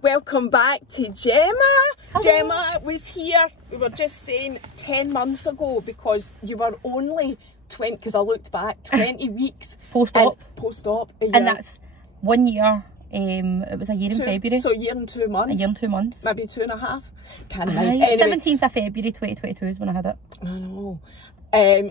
Welcome back to Gemma. Hello. Gemma was here, we were just saying 10 months ago, because you were only 20, because I looked back, 20 weeks. Post-op. Post-op. And that's 1 year. It was a year in February. So a year and 2 months. A year and 2 months. Maybe 2.5. Can't mind. Anyway, 17th of February 2022 is when I had it. I know.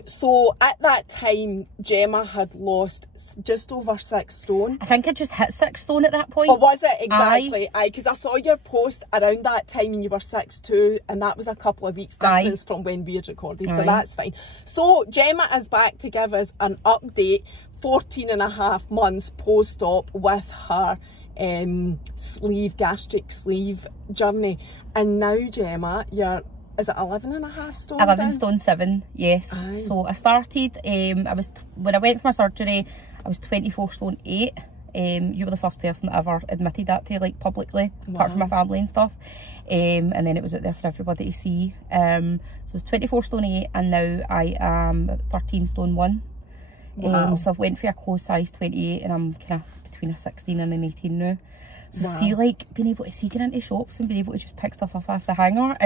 So at that time, Gemma had lost just over 6 stone. I think I just hit 6 stone at that point. Oh, was it? Exactly. Aye, because I saw your post around that time and you were 6'2", and that was a couple of weeks difference from when we had recorded, so that's fine. So Gemma is back to give us an update, 14.5 months post-op with her gastric sleeve journey. And now, Gemma, you're, is it 11.5 stone 11 down? stone 7, yes. Aye. So I started, when I went for my surgery, I was 24 stone 8. You were the first person that ever admitted that to, like, publicly, apart from my family and stuff. And then it was out there for everybody to see. So I was 24 stone 8, and now I am 13 stone 1. Wow. So I've went for a close size 28, and I'm kind of between a 16 and an 18 now. So see, like, being able to see, get into shops and being able to just pick stuff off the hanger,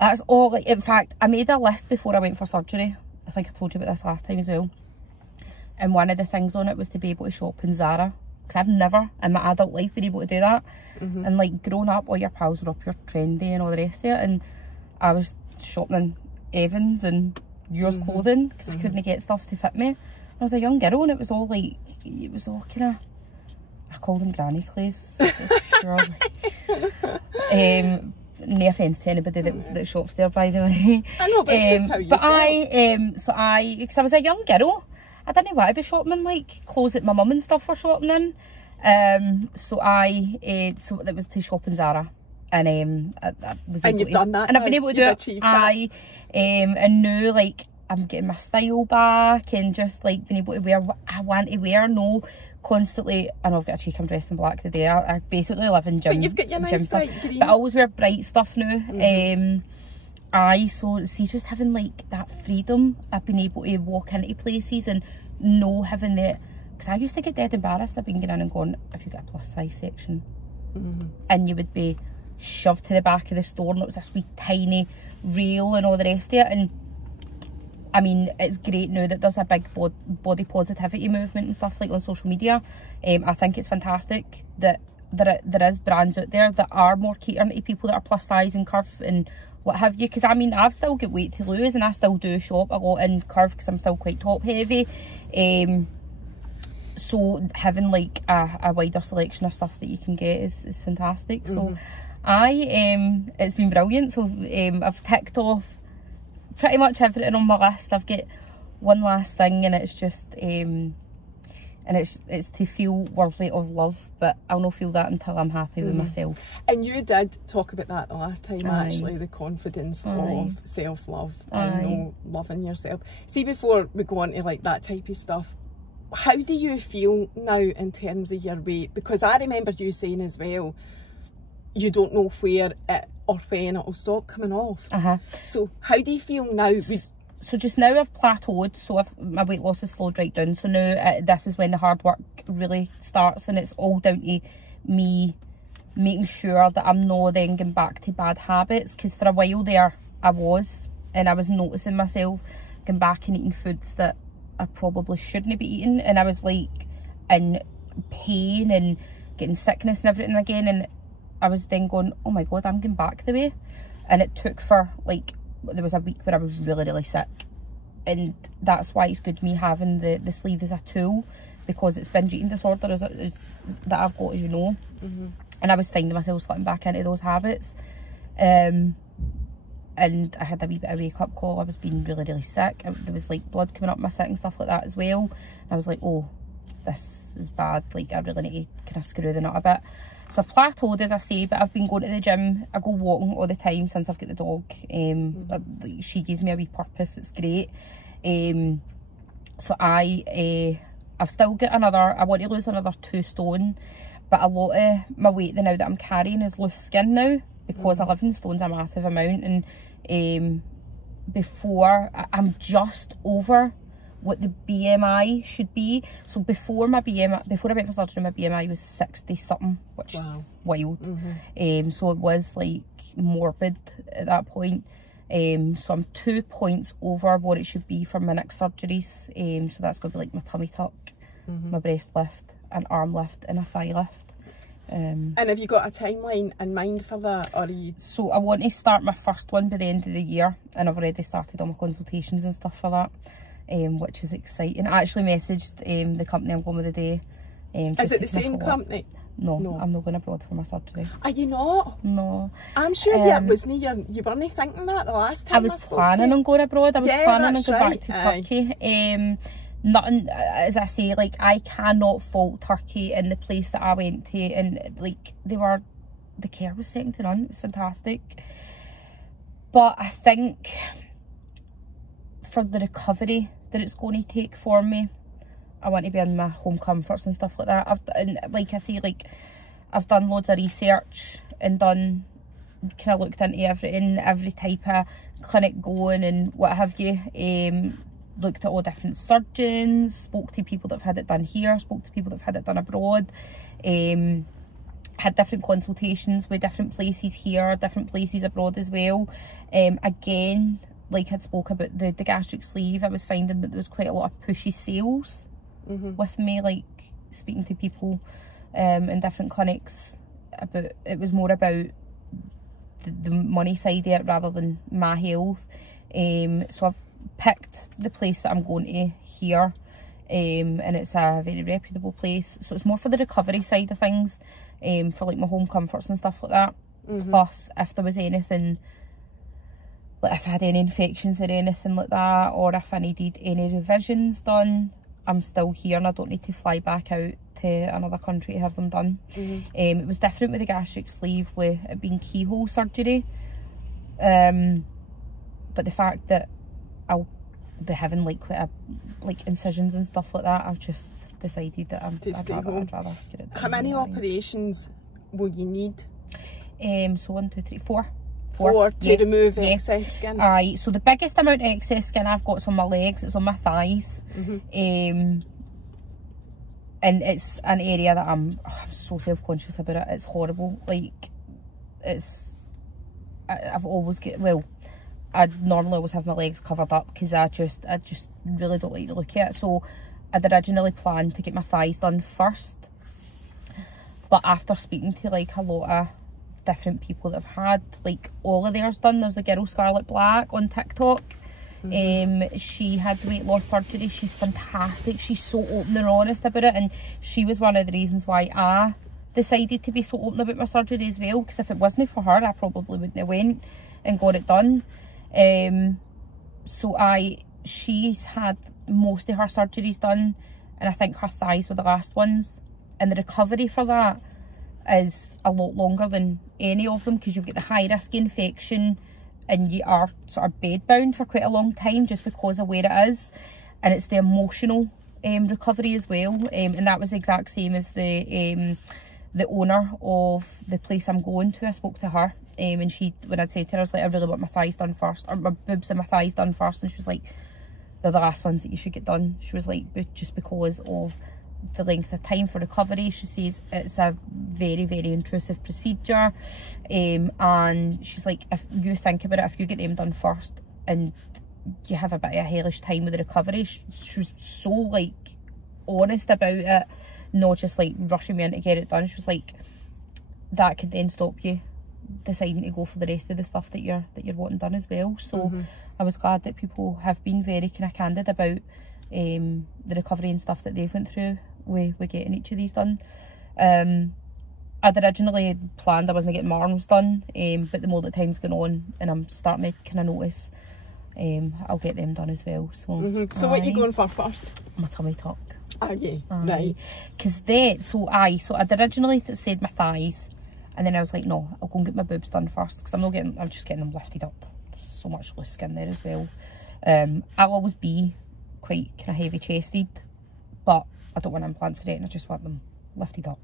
that's all. Like, in fact, I made a list before I went for surgery. I think I told you about this last time as well. And one of the things on it was to be able to shop in Zara, because I've never in my adult life been able to do that. And like, growing up, all your pals were up your trendy and all the rest of it, and I was shopping in Evans and Yours clothing, because I couldn't get stuff to fit me. I was a young girl, and it was all like, it was all kind of, I called them granny clothes. Sure. No offence to anybody that shops there, by the way. I know, but it's just how you feel. Because I was a young girl, I didn't want to be shopping in like clothes that my mum and stuff were shopping in. So it was to shop in Zara. And I was able you've done that, and I've been able to do it. And now, like, I'm getting my style back, and just like being able to wear what I want to wear. No, constantly. I know I've got a cheek, I'm dressed in black today. I basically live in gym. But you've got your nice bright green. But I always wear bright stuff now. So see, just having like that freedom of being able to walk into places and no having the, because I used to get dead embarrassed of being going in and going, if you got a plus size section, and you would be shoved to the back of the store, and it was this wee tiny rail and all the rest of it. And I mean, it's great now that there's a big body positivity movement and stuff like on social media. I think it's fantastic that there is brands out there that are more catering to people that are plus size and curve and what have you. Because I mean, I've still got weight to lose, and I still do shop a lot in curve because I'm still quite top heavy. So having like a wider selection of stuff that you can get is fantastic. So it's been brilliant. So I've ticked off pretty much everything on my list. I've got one last thing, and it's just and it's to feel worthy of love, but I'll not feel that until I'm happy with myself. And you did talk about that the last time, actually, the confidence of self-love and loving yourself. See, before we go on to like that type of stuff, how do you feel now in terms of your weight? Because I remember you saying as well, you don't know where it or when it will stop coming off. So how do you feel now? So just now I've plateaued, so my weight loss has slowed right down. So now this is when the hard work really starts, and it's all down to me making sure that I'm not then going back to bad habits. Because for a while there I was noticing myself going back and eating foods that I probably shouldn't be eating, and I was like in pain and getting sickness and everything again, and I was then going, oh my god, I'm going back the way. And it took for like, there was a week where I was really sick, and that's why it's good me having the sleeve as a tool, because it's binge eating disorder that I've got, as you know. And I was finding myself slipping back into those habits, and I had a wee bit of a wake-up call. I was being really sick. There was like blood coming up my sick and stuff like that as well, and I was like, oh, this is bad, like I really need to kind of screw the nut a bit. So I've plateaued, as I say, but I've been going to the gym. I go walking all the time since I've got the dog. She gives me a wee purpose. It's great. So I've still got I want to lose another 2 stone, but a lot of my weight now that I'm carrying is loose skin now, because 11 stone's a massive amount. And before, I'm just over what the BMI should be. So before I went for surgery, my BMI was 60 something, which is wild. So it was like morbid at that point. So I'm 2 points over what it should be for my next surgeries. So that's going to be like my tummy tuck, my breast lift, an arm lift and a thigh lift. And have you got a timeline in mind for that, or are you... So I want to start my first one by the end of the year, and I've already started all my consultations and stuff for that, which is exciting. I actually messaged the company I'm going with today. Is it the same company? No, I'm not going abroad for my surgery. Are you not? No. I'm sure you weren't thinking that the last time I was planning on going abroad. I was planning on going back to Turkey. Nothing, as I say, like, I cannot fault Turkey and the place that I went to, and like, the care was second to none. It was fantastic. But I think for the recovery that it's going to take for me, I want to be in my home comforts and stuff like that. I've done loads of research and kind of looked into everything, every type of clinic going and what have you. Looked at all different surgeons, spoke to people that have had it done here, spoke to people that have had it done abroad, had different consultations with different places here, different places abroad as well. Again, like I'd spoke about the gastric sleeve, I was finding that there was quite a lot of pushy sales with me, like speaking to people in different clinics about, it was more about the money side of it rather than my health. So I've picked the place that I'm going to here, and it's a very reputable place, so it's more for the recovery side of things, for like my home comforts and stuff like that. Plus, if there was anything, like if I had any infections or anything like that, or if I needed any revisions done, I'm still here and I don't need to fly back out to another country to have them done. It was different with the gastric sleeve with it being keyhole surgery, but the fact that I'll be having like quite a, like incisions and stuff like that, I've just decided that I'd rather get it done. How many operations will you need? So 1, 2, 3, 4. Four to remove excess skin. Aye, so the biggest amount of excess skin I've got is on my legs, it's on my thighs. And it's an area that I'm so self-conscious about it. It's horrible. Like, I've always I normally always have my legs covered up because I just really don't like the look of it. So I'd originally planned to get my thighs done first, but after speaking to like a lot of different people that have had like all of theirs done, there's the girl Scarlet Black on TikTok. She had weight loss surgery. She's fantastic. She's so open and honest about it, and she was one of the reasons why I decided to be so open about my surgery as well, because if it wasn't for her, I probably wouldn't have went and got it done. She's had most of her surgeries done, and I think her thighs were the last ones, and the recovery for that is a lot longer than any of them, because you've got the high risk infection and you are sort of bed bound for quite a long time just because of where it is, and it's the emotional recovery as well. And that was the exact same as the owner of the place I'm going to. I spoke to her, and she, when I'd said to her, I was like, I really want my thighs done first, or my boobs and my thighs done first, and she was like, they're the last ones that you should get done. She was like, but just because of the length of time for recovery, she says it's a very, very intrusive procedure, and she's like, if you think about it, if you get them done first and you have a bit of a hellish time with the recovery, she was so like honest about it, not just like rushing me in to get it done. She was like, that could then stop you deciding to go for the rest of the stuff that you're wanting done as well. So I was glad that people have been very kind of candid about the recovery and stuff that they've went through with getting each of these done. I'd originally planned I wasn't getting my arms done, but the more that time's going on and I'm starting to kind of notice, I'll get them done as well. So, so what are you going for first? My tummy tuck. Are you? Right. Because so I'd originally said my thighs, and then I was like, no, I'll go and get my boobs done first, because I'm just getting them lifted up. There's so much loose skin there as well. I'll always be quite kind of heavy chested, but I don't want implants or anything, I just want them lifted up.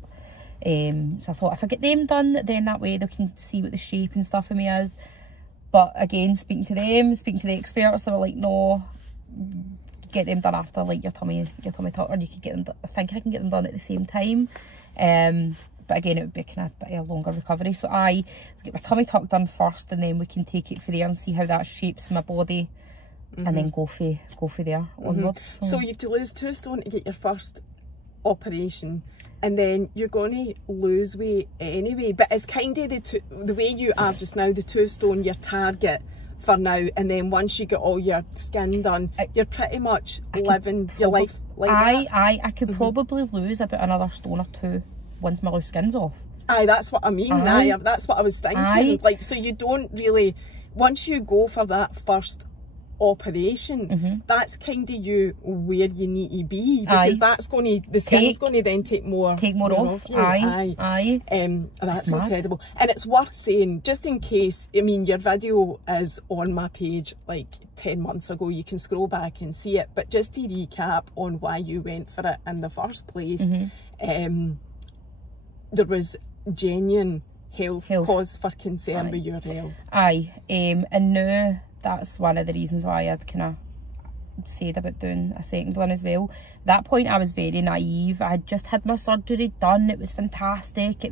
So I thought if I get them done, then that way they can see what the shape and stuff of me is. But again, speaking to the experts, they were like, no, get them done after like your tummy tuck, or you could get them, I think I can get them done at the same time. But again, it would be kind of a longer recovery. So I get my tummy tuck done first, and then we can take it from there and see how that shapes my body, and then go for there onwards. So you have to lose 2 stone to get your first operation, and then you're going to lose weight anyway. But it's kind of the way you are just now, the 2 stone, your target for now, and then once you get all your skin done, you're pretty much living your life like that. I could probably lose about another stone or 2 once my loose skin's off. Aye, that's what I mean. Aye, that's what I was thinking. Like, so you don't really, once you go for that first operation, that's kind of you where you need to be, because that's going to, the skin's going to then take more off you. Aye. That's incredible. And it's worth saying, just in case, I mean, your video is on my page like 10 months ago, you can scroll back and see it, but just to recap on why you went for it in the first place, there was genuine health cause for concern with your health. And now that's one of the reasons why I'd kind of said about doing a second one as well. At that point I was very naive. I had just had my surgery done, it was fantastic,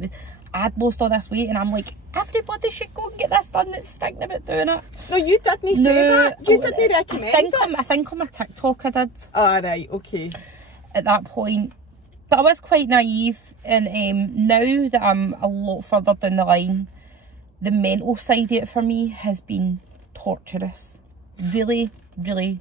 I'd lost all this weight, and I'm like, everybody should go and get this done that's thinking about doing it. No, you didn't say that. You didn't recommend it. I think on my TikTok I did. Right, okay. At that point. But I was quite naive, and now that I'm a lot further down the line, the mental side of it for me has been torturous. Really, really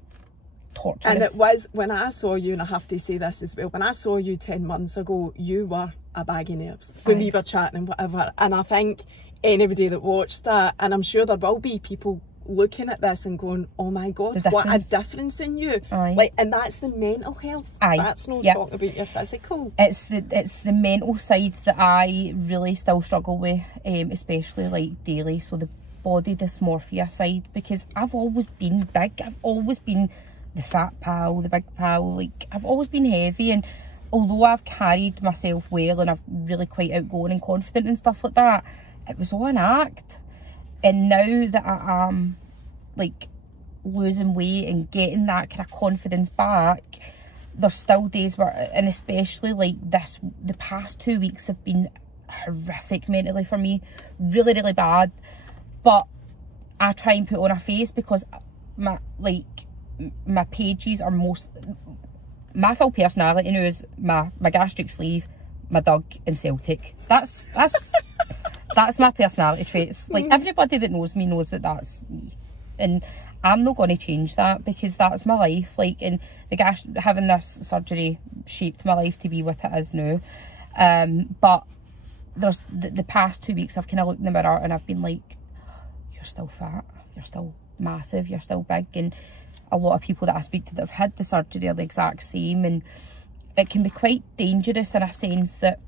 torturous. And it was, when I saw you, and I have to say this as well, when I saw you 10 months ago, you were a bag of nerves when we were chatting and whatever. And I think anybody that watched that, and I'm sure there will be people looking at this and going, oh my god, what a difference in you. Like, and that's the mental health. That's not talking about your physical. It's the mental side that I really still struggle with, especially like daily. So the body dysmorphia side, because I've always been big, I've always been the fat pal, the big pal, like I've always been heavy, and although I've carried myself well and I've really quite outgoing and confident and stuff like that, it was all an act. And now that I am like losing weight and getting that kind of confidence back, there's still days where, and especially like this, the past 2 weeks have been horrific mentally for me, really, really bad. But I try and put on a face, because my pages are my full personality now is my gastric sleeve, my dog, and Celtic. That's my personality traits. Like, everybody that knows me knows that that's me, and I'm not going to change that, because that's my life. Like, and having this surgery shaped my life to be what it is now. But there's the past 2 weeks I've kind of looked in the mirror and I've been like, you're still fat, you're still massive, you're still big. And a lot of people that I speak to that have had the surgery are the exact same, and it can be quite dangerous in a sense that,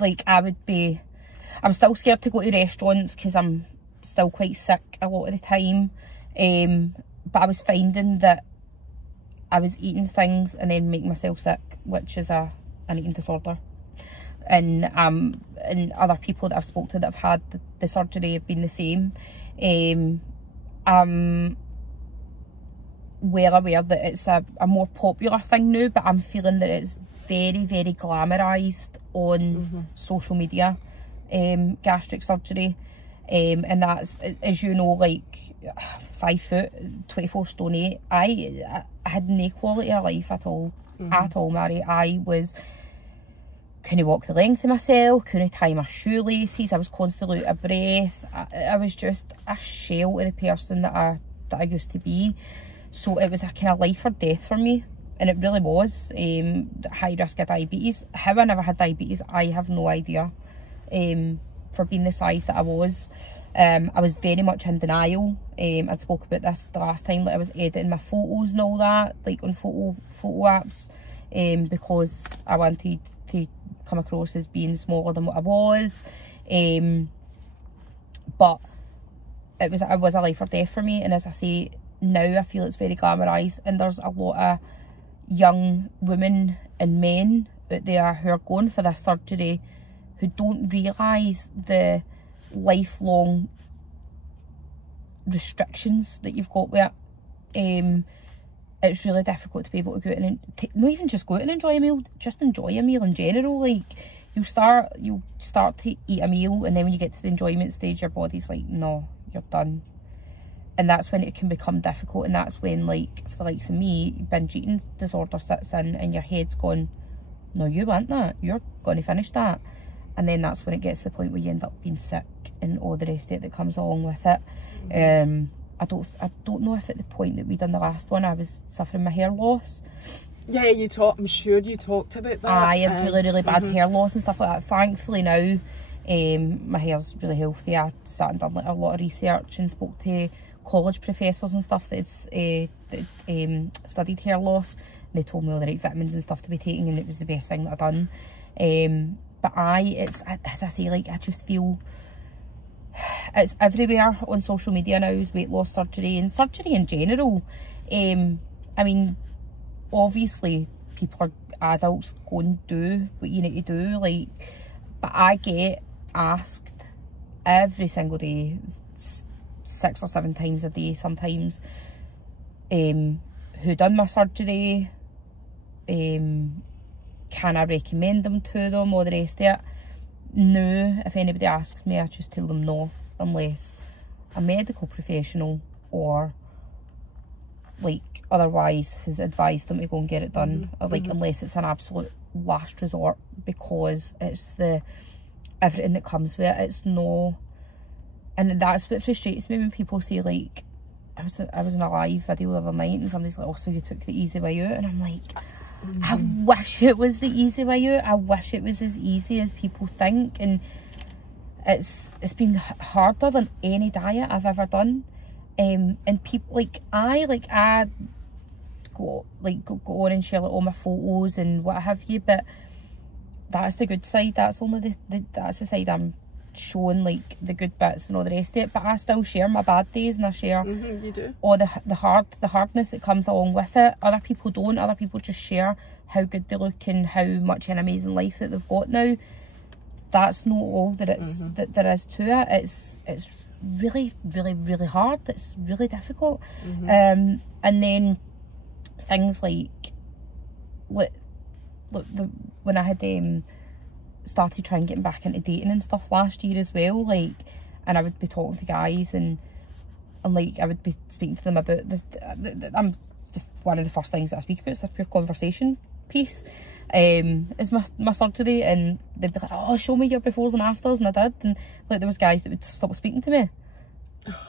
like, I'm still scared to go to restaurants because I'm still quite sick a lot of the time, but I was finding that I was eating things and then making myself sick, which is an eating disorder. And other people that I've spoken to that have had the surgery have been the same. I'm well aware that it's a more popular thing now, but I'm feeling that it's very, very glamorised on social media, gastric surgery. And that's, as you know, like 5 foot, 24 stone 8. I had no quality of life at all, Mary. I couldn't walk the length of myself, couldn't tie my shoelaces, I was constantly out of breath. I was just a shell of the person that I used to be. So it was a kind of life or death for me, and it really was. High risk of diabetes. How I never had diabetes, I have no idea. For being the size that I was very much in denial. I'd spoke about this the last time, like I was editing my photos and all that, like on photo apps, because I wanted to come across as being smaller than what I was. But it was a life or death for me, and as I say, now I feel it's very glamorised, and there's a lot of young women and men out there who are going for this surgery who don't realise the lifelong restrictions that you've got with it. it's really difficult to be able to go out and not even just go out and enjoy a meal, just enjoy a meal in general. Like, you'll start to eat a meal, and then when you get to the enjoyment stage, your body's like, no, you're done. And that's when it can become difficult, and that's when, like, for the likes of me, binge eating disorder sets in, and your head's going, no, you want that, you're going to finish that. And then that's when it gets to the point where you end up being sick and all the rest of it that comes along with it. I don't know if at the point that we done the last one I was suffering my hair loss. Yeah, I'm sure you talked about that. I have really bad hair loss and stuff like that. Thankfully now, my hair's really healthy. I sat and done like a lot of research and spoke to college professors and stuff that studied hair loss, and they told me all the right vitamins and stuff to be taking, and it was the best thing that I've done. But as I say, like, I just feel it's everywhere on social media now, is weight loss surgery and surgery in general. I mean, obviously people are adults, go and do what you need to do, like, but I get asked every single day, 6 or 7 times a day sometimes, who done my surgery, can I recommend them to them, or the rest of it. No, if anybody asks me, I just tell them no, unless a medical professional or, like, otherwise has advised them to go and get it done, or, like, unless it's an absolute last resort, because it's the everything that comes with it. It's no, and that's what frustrates me when people say, like, I was in a live video the other night and somebody's like, oh, so you took the easy way out, and I'm like, I wish it was the easy way out. I wish it was as easy as people think, and it's been harder than any diet I've ever done. And people I go on and share like all my photos and what have you, but that's the good side. That's only that's the side I'm showing, like the good bits and all the rest of it. But I still share my bad days, and I share you do. all the hardness that comes along with it. Other people don't. Other people just share how good they look and how much an amazing life that they've got now. That's not all that that there is to it. It's really hard. It's really difficult. And then things like when I had started trying getting back into dating and stuff last year as well, like, and I would be talking to guys and like I would be speaking to them about one of the first things that I speak about is the pure conversation piece, is my surgery, and they'd be like, oh, show me your befores and afters, and I did, and like there was guys that would stop speaking to me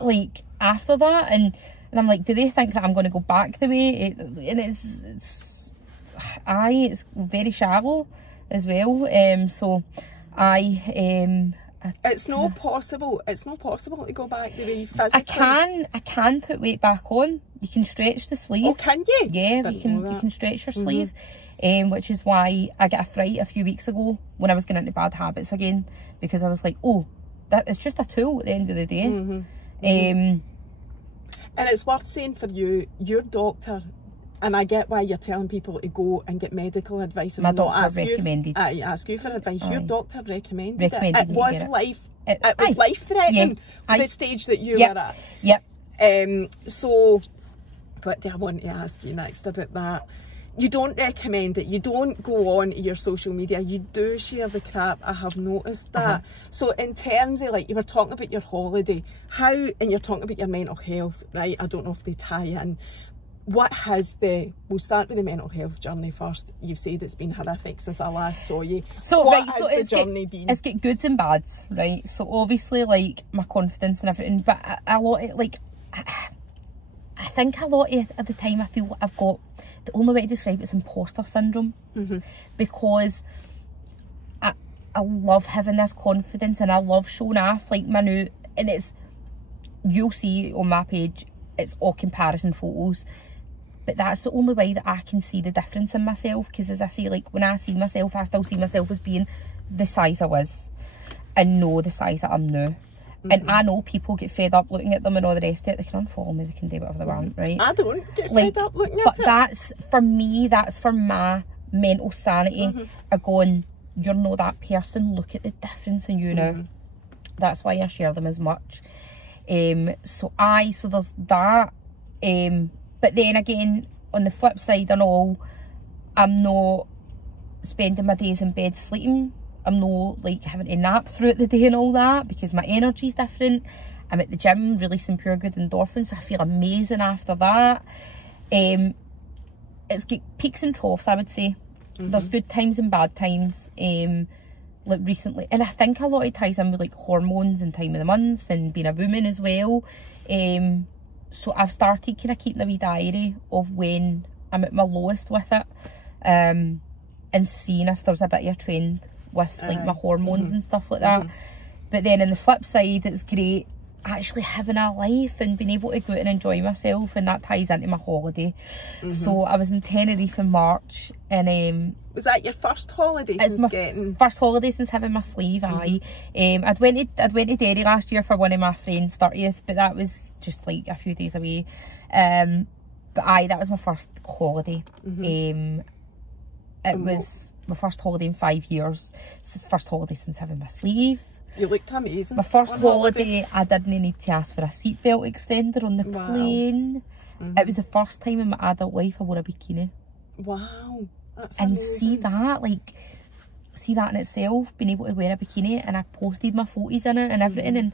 like after that, and I'm like, do they think that I'm going to go back the way and it's very shallow as well. So it's not possible to go back the way physically. I can put weight back on. You can stretch the sleeve. Oh, can you? Yeah, you can stretch your sleeve, which is why I got a fright a few weeks ago when I was getting into bad habits again, because I was like, oh, that is just a tool at the end of the day. And it's worth saying for you, your doctor, and I get why you're telling people to go and get medical advice. And my doctor recommended. I ask you for advice. Your doctor recommended it. It was life-threatening, the stage that you were at. Yep. So, what do I want to ask you next about that? You don't recommend it. You don't go on to your social media. You do share the crap. I have noticed that. So in terms of, like, you were talking about your holiday, and you're talking about your mental health, right? I don't know if they tie in. What has we'll start with the mental health journey first. You've said it's been horrific since I last saw you. So what has the journey been? It's got goods and bads, right? So obviously, like, my confidence and everything, but a lot of, like, I think a lot of the time I feel I've got, the only way to describe it is imposter syndrome, because I love having this confidence and I love showing off, like, my new, and you'll see on my page, it's all comparison photos. But that's the only way that I can see the difference in myself, because as I say, like, when I see myself, I still see myself as being the size I was and know the size that I'm now. And I know people get fed up looking at them and all the rest of it. They can unfollow me, they can do whatever they want, right? I don't get fed up looking at it. But that's, for me, that's for my mental sanity. I going, you're not that person, look at the difference in you now. That's why I share them as much. So there's that. But then again, on the flip side and all, I'm not spending my days in bed sleeping. I'm not like having to nap throughout the day and all that, because my energy's different. I'm at the gym releasing pure good endorphins, so I feel amazing after that. It's got peaks and troughs, I would say. There's good times and bad times. Like recently, and I think a lot of ties in with like hormones and time of the month and being a woman as well. So I've started kind of keeping a wee diary of when I'm at my lowest with it, and seeing if there's a bit of a trend with like my hormones and stuff like that. But then on the flip side, it's great actually having a life and being able to go out and enjoy myself, and that ties into my holiday. So I was in Tenerife in March, and was that your first holiday since getting? First holiday since having my sleeve. I'd went to Derry last year for one of my friends' 30th, but that was just like a few days away. But that was my first holiday. It was my first holiday in 5 years. This is the first holiday since having my sleeve. You looked amazing. My first holiday, I didn't need to ask for a seatbelt extender on the plane. It was the first time in my adult life I wore a bikini. Wow, that's and amazing. see that in itself, being able to wear a bikini, and I posted my photos in it and everything. And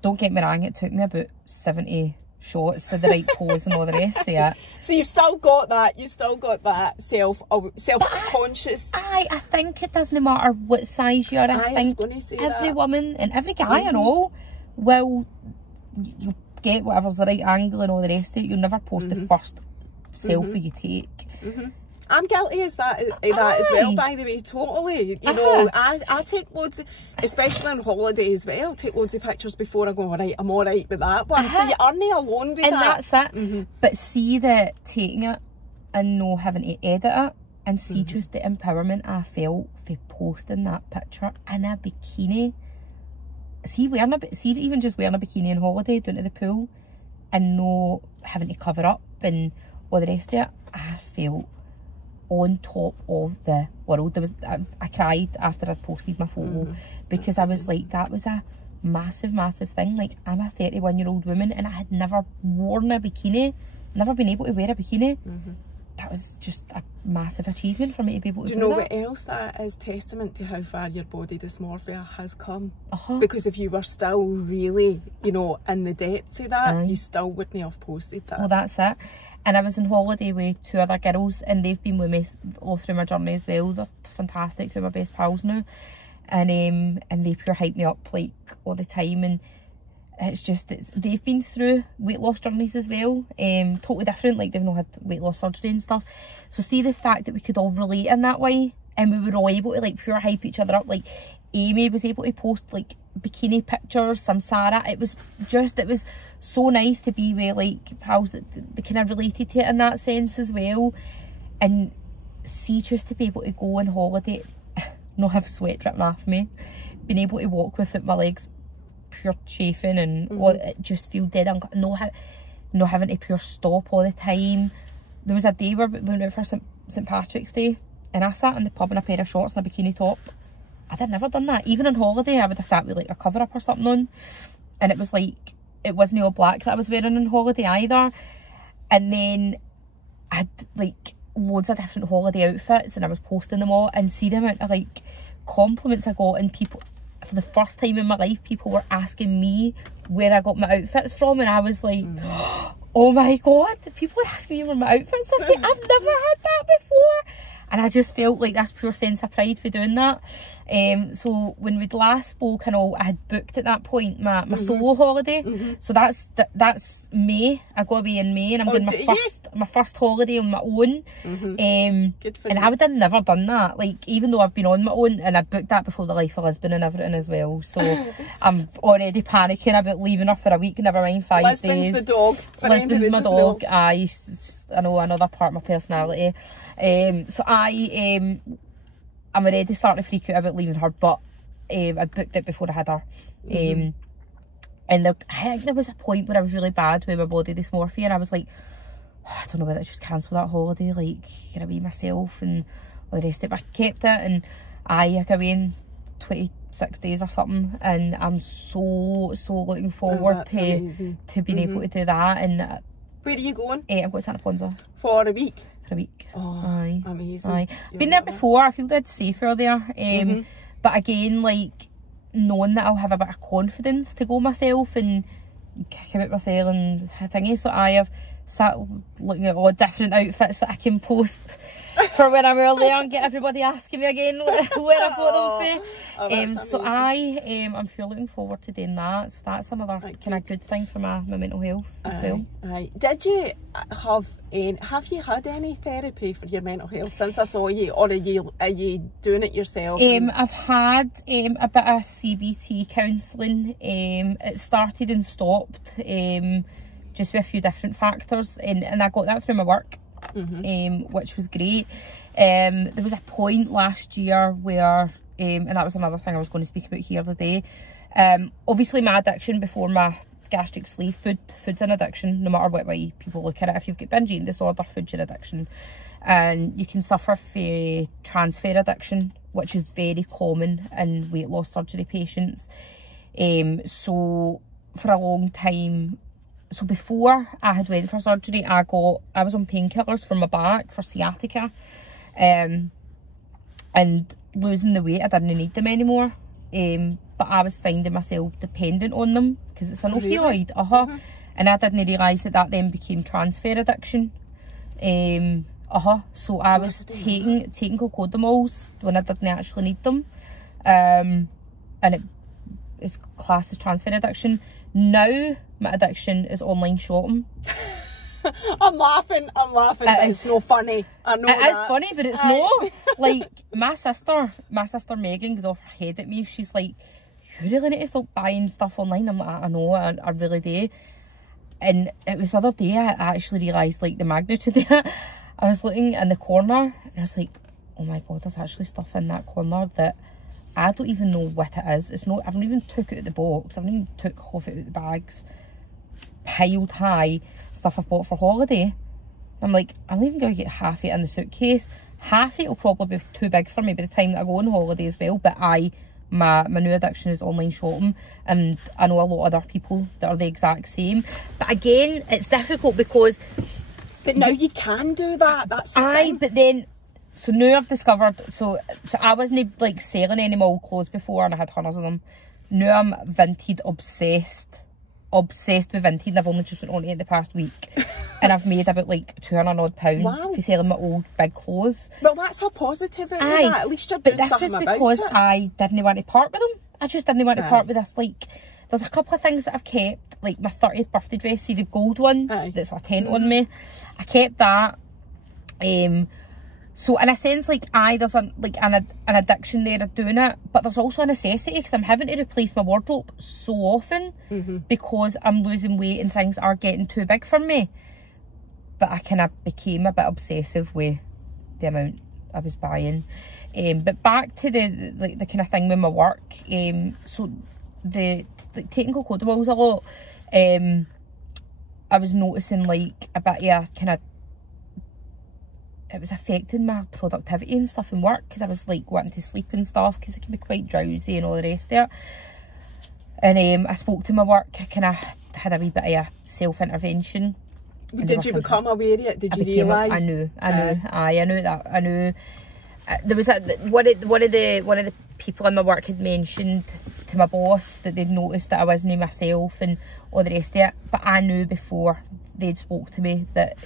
don't get me wrong, it took me about 70 shots of the right pose and all the rest of it. So you've still got that self-conscious. I think it doesn't matter what size you are. I think every woman and every guy I know will, you get whatever's the right angle and all the rest of it. You'll never post the first selfie you take. I'm guilty of that as well, by the way, totally. You know, I take loads, especially on holiday as well, take loads of pictures before I go, right, I'm alright with that one. So you aren't alone with that. And that's it. But see that taking it and no having to edit it, and see just the empowerment I felt for posting that picture in a bikini. See even just wearing a bikini on holiday, down to the pool, and no having to cover up and all the rest of it, I felt on top of the world. I cried after I posted my photo, because I was like, that was a massive thing. Like, I'm a 31-year-old woman and I had never worn a bikini, never been able to wear a bikini. That was just a massive achievement for me to be able to do that. Do you know what else that is testament to how far your body dysmorphia has come? Because if you were still really, you know, in the depths of that, you still wouldn't have posted that. Well, that's it. And I was on holiday with 2 other girls, and they've been with me all through my journey as well. They're fantastic, 2 of my best pals now. And they pure hype me up like all the time. And it's just, they've been through weight loss journeys as well. Totally different, like they've not had weight loss surgery and stuff. So see the fact that we could all relate in that way, and we were all able to like pure hype each other up. Like Amy was able to post like bikini pictures, Samsara. It was so nice to be with like pals that they kind of related to it in that sense as well. And see, just to be able to go on holiday, not have sweat dripping off me, being able to walk without my legs pure chafing and just feel dead, not having to pure stop all the time. There was a day where we went out for St Patrick's Day, and I sat in the pub in a pair of shorts and a bikini top. I'd never done that. Even on holiday, I would have sat with like a cover up or something on, and it was like, it wasn't all black that I was wearing on holiday either. And then I had like loads of different holiday outfits, and I was posting them all, and see the amount of like compliments I got, and people, for the first time in my life, people were asking me where I got my outfits from, and I was like, oh my god, people are asking me where my outfits are from. I've never had that before. And I just felt like this pure sense of pride for doing that. So when we'd last spoke and all, I had booked at that point my solo holiday. So that's May. I go away in May, and I'm doing my first holiday on my own. Good for and you. I would have never done that. Like, even though I've been on my own, and I booked that before the Life of Lisbon and everything as well. So I'm already panicking about leaving her for a week, never mind 5 days. Lisbon's the dog. Lisbon's my dog. I know, another part of my personality. So I'm already starting to freak out about leaving her, but I booked it before I had her. And I think there was a point where I was really bad with my body dysmorphia, and I was like, oh, I don't know whether I just cancel that holiday, like, can I be myself and all the rest of it. But I kept it, and I go away in 26 days or something, and I'm so looking forward to being able to do that. And Where are you going? I'm going to Santa Ponza. For a week? For a week. Oh, aye. Amazing. Aye. Been there before, I feel dead safer there. But again, like, knowing that I'll have a bit of confidence to go myself and kick about myself and thingy. So I have sat looking at all different outfits that I can post for when I'm early and get everybody asking me again where I've got them for. So I'm sure looking forward to doing that. So that's another kind of good thing for my mental health as well. Did you have you had any therapy for your mental health since I saw you, or are you doing it yourself? I've had a bit of CBT counselling. It started and stopped just with a few different factors, and I got that through my work. Which was great. There was a point last year where, and that was another thing I was going to speak about here today. Obviously my addiction before my gastric sleeve, food's an addiction, no matter what way people look at it. If you've got binge eating disorder, food's your addiction. And you can suffer from transfer addiction, which is very common in weight loss surgery patients. So for a long time, so before I had went for surgery, I was on painkillers for my back, for sciatica, and losing the weight, I didn't need them anymore, but I was finding myself dependent on them, because it's an opioid, and I didn't realise that then became transfer addiction. So I was taking cocodamols when I didn't actually need them, and it is classed as transfer addiction. Now my addiction is online shopping. I'm laughing, but it's no funny. I know it is funny, but it's not. Like, my sister Megan goes off her head at me. She's like, you really need to stop buying stuff online. I'm like, I know, I really do. And it was the other day I actually realised, like, the magnitude of it. I was looking in the corner and I was like, oh my god, there's actually stuff in that corner that I don't even know what it is. It's not, I haven't even took it out of the box. I haven't even took half it out of the bags. Piled high stuff I've bought for holiday. I'm like, I'm even going to get half it in the suitcase. Half it will probably be too big for me by the time that I go on holiday as well. But my new addiction is online shopping, and I know a lot of other people that are the exact same. But again, it's difficult because... But now you can do that. That's the thing. But then... So now I've discovered, so I wasn't like selling any old clothes before and I had hundreds of them. Now I'm Vinted obsessed with Vinted, and I've only just went on it in the past week. And I've made about like £200 odd for selling my old big clothes. Well, that's a positive out of that. At least you're doing something about it. But this was because I didn't want to part with them. I just didn't want to part with this. Like, there's a couple of things that I've kept, like my 30th birthday dress, see the gold one that's a tent on me. I kept that. So in a sense, like, there's an addiction there of doing it, but there's also a necessity because I'm having to replace my wardrobe so often because I'm losing weight and things are getting too big for me. But I kind of became a bit obsessive with the amount I was buying. But back to the kind of thing with my work. So taking cocodamols a lot. I was noticing like a bit of kind of, it was affecting my productivity and stuff in work because I was like wanting to sleep and stuff because it can be quite drowsy and all the rest of it. And I spoke to my work, I kind of had a wee bit of a self-intervention. Did you become aware of it? Did you realise? I knew that. I knew. There was one of the people in my work had mentioned to my boss that they'd noticed that I wasn't myself and all the rest of it. But I knew before they'd spoke to me that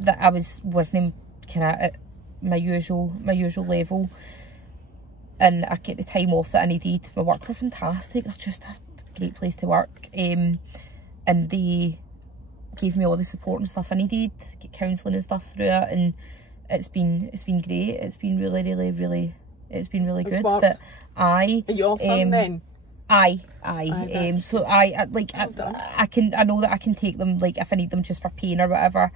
that I wasn't kind of at my usual level, and I get the time off that I needed. My work were fantastic. They're just a great place to work, and they gave me all the support and stuff I needed, get counselling and stuff through it, and it's been great. It's been really it's been really good. But are you off them then? So I know that I can take them like if I need them just for pain or whatever,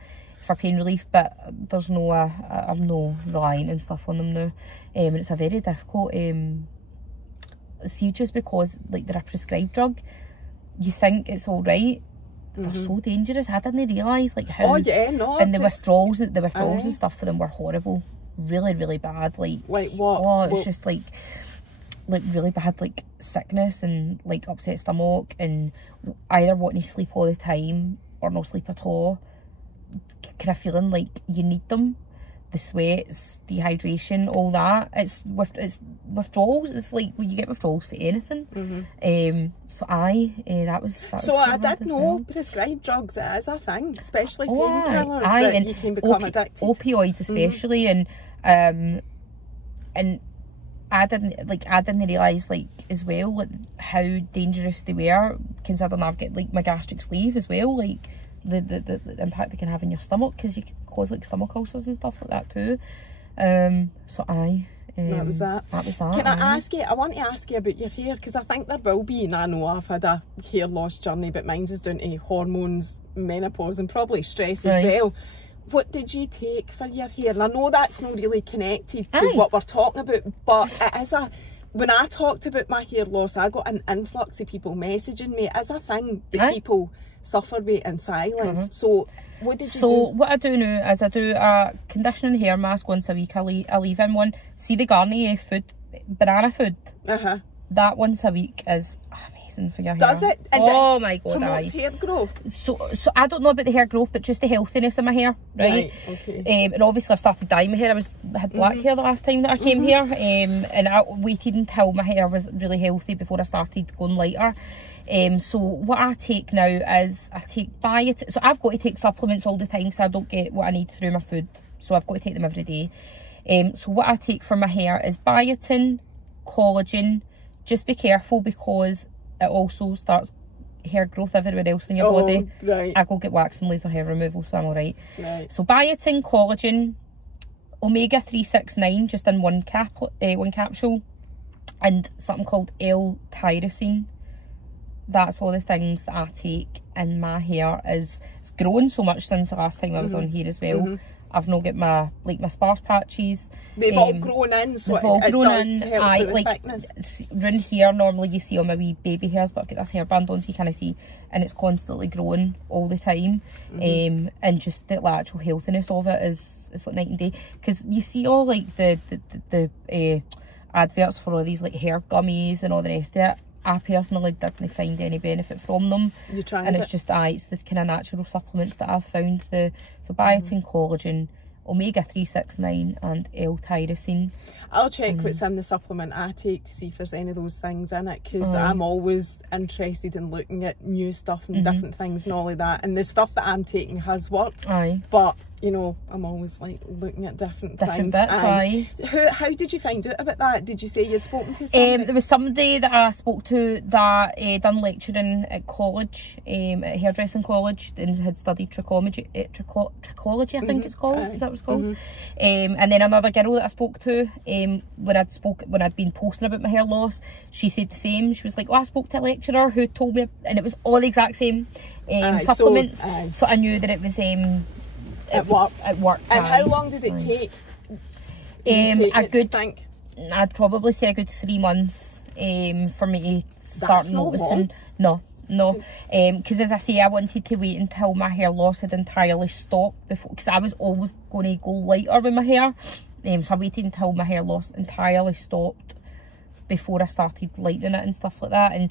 for pain relief, but there's no I'm no relying and stuff on them now, and it's a very difficult see, just because like they're a prescribed drug, you think it's all right. They're so dangerous. I didn't realise like how. And the withdrawals and stuff for them were horrible, really bad. Like what? It was just like really bad, like sickness and like upset stomach and either wanting to sleep all the time or no sleep at all, kind of feeling like you need them. The sweats, dehydration, all that. It's withdrawals. It's like when you get withdrawals for anything. So that was so I did know prescribed drugs is a thing, especially painkillers that and you can become addicted. Opioids especially, and I didn't realise like as well like how dangerous they were, considering I've got like my gastric sleeve as well, like the impact they can have in your stomach, because you can cause like stomach ulcers and stuff like that too. So that was that. Can I ask you, I want to ask you about your hair, because I think there will be, and I know I've had a hair loss journey, but mine's is down to hormones, menopause, and probably stress as well. What did you take for your hair? And I know that's not really connected to what we're talking about, but it is when I talked about my hair loss, I got an influx of people messaging me. It is a thing that people suffer with in silence. So what did you do? So what I do now is I do a conditioning hair mask once a week. I leave in one. See the Garnier banana food? That once a week is amazing for your hair. Does it? And oh my god, promotes hair growth. So I don't know about the hair growth, but just the healthiness of my hair, right? Okay. And obviously I've started dyeing my hair. I had black hair the last time that I came here, and I waited until my hair was really healthy before I started going lighter. So what I take now is I take biotin. So I've got to take supplements all the time because I don't get what I need through my food, so I've got to take them every day. So what I take for my hair is biotin, collagen. Just be careful because it also starts hair growth everywhere else in your body. I go get wax and laser hair removal, so I'm alright. So biotin, collagen, omega-369 just in one capsule, and something called L-tyrosine. That's all the things that I take, and my hair it's grown so much since the last time I was on here as well. I've not got my sparse patches. They've all grown in, so they've all grown in. With the thickness. Round here, normally you see all my wee baby hairs, but I've got this hairband on, so you kind of see, and it's constantly growing all the time. And just the actual healthiness of it is like night and day. Because you see all like the adverts for all these like hair gummies and all the rest of it. I personally didn't find any benefit from them. You tried and it? It's just it's the kind of natural supplements that I've found. So biotin, collagen, omega-369 and L-tyrosine. I'll check what's in the supplement I take to see if there's any of those things in it, because I'm always interested in looking at new stuff and different things and all of that, and the stuff that I'm taking has worked, but you know, I'm always like looking at different things. Bits, How did you find out about that? Did you say you'd spoken to somebody? There was somebody that I spoke to that done lecturing at college, at hairdressing college, and had studied trichology, I think it's called. Is that what it's called? And then another girl that I spoke to, when I'd been posting about my hair loss, she said the same. She was like, oh, I spoke to a lecturer who told me, and it was all the exact same supplements. So I knew that it was it worked. And how long did it take? I'd probably say a good 3 months for me to start noticing. No, because as I say, I wanted to wait until my hair loss had entirely stopped before, because I was always going to go lighter with my hair. So I waited until my hair loss entirely stopped before I started lightening it and stuff like that. And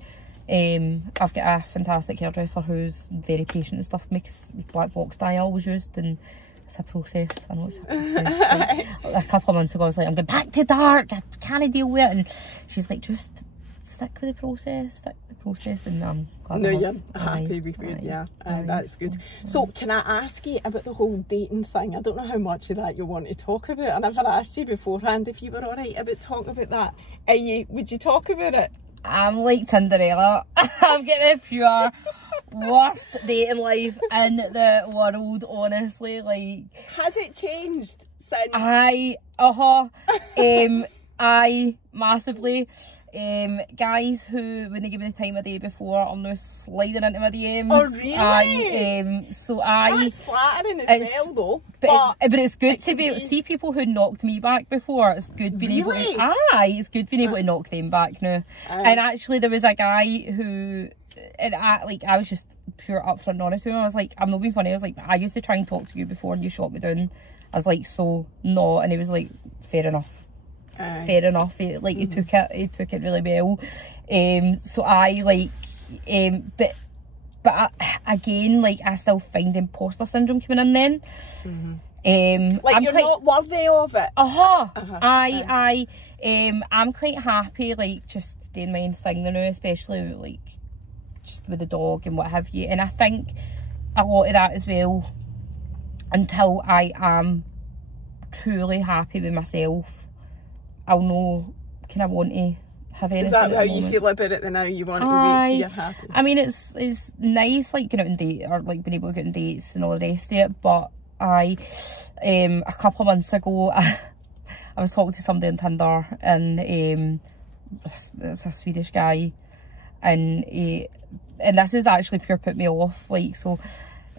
I've got a fantastic hairdresser who's very patient and stuff, makes black box dye I always used, and it's a process. I know it's a process. Like, a couple of months ago I was like, I'm going back to dark, I can't deal with it, and she's like, just stick with the process, and I'm glad. No, you're happy with it, that's good. So can I ask you about the whole dating thing? I don't know how much of that you want to talk about. I never asked you beforehand if you were alright about talking about that. Would you talk about it? I'm like Cinderella. I'm getting the pure worst dating life in the world, honestly. Like, has it changed since? Massively. Guys who, when they give me the time of day before, are now sliding into my DMs. Oh really? That's flattering as well though. But it's good to be see people who knocked me back before. It's good being able to it's good being able to knock them back now. And actually there was a guy who, and I was just pure upfront and honest with him. I was like, I'm not being funny, I was like, I used to try and talk to you before and you shot me down. I was like, so no, and he was like, fair enough. Fair enough. He took it really well. So but but again, like, I still find imposter syndrome coming in then. Like, I'm you're not worthy of it. I'm quite happy, like, just doing my own thing now, especially, like, just with the dog and what have you. And I think a lot of that as well, until I am truly happy with myself, I'll know, can I want to have anything. Is that how you feel about it now? You want to wait till you're happy? I mean, it's nice, like, going out on dates, or like being able to get on dates and all the rest of it, but a couple of months ago, I was talking to somebody on Tinder, and it's a Swedish guy, and this is actually pure put me off, like, so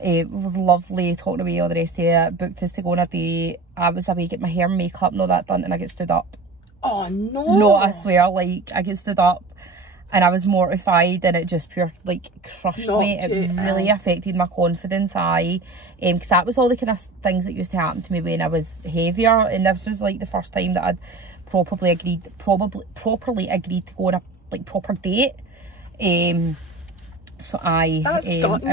it was lovely talking away, all the rest of it, booked us to go on a date. I was away, get my hair and makeup and all that done, and I get stood up. Oh no! No, I swear, like, I get stood up, and I was mortified, and it just pure, like, crushed me. It really affected my confidence, because that was all the kind of things that used to happen to me when I was heavier, and this was, like, the first time that I'd properly agreed to go on a, like, proper date. So it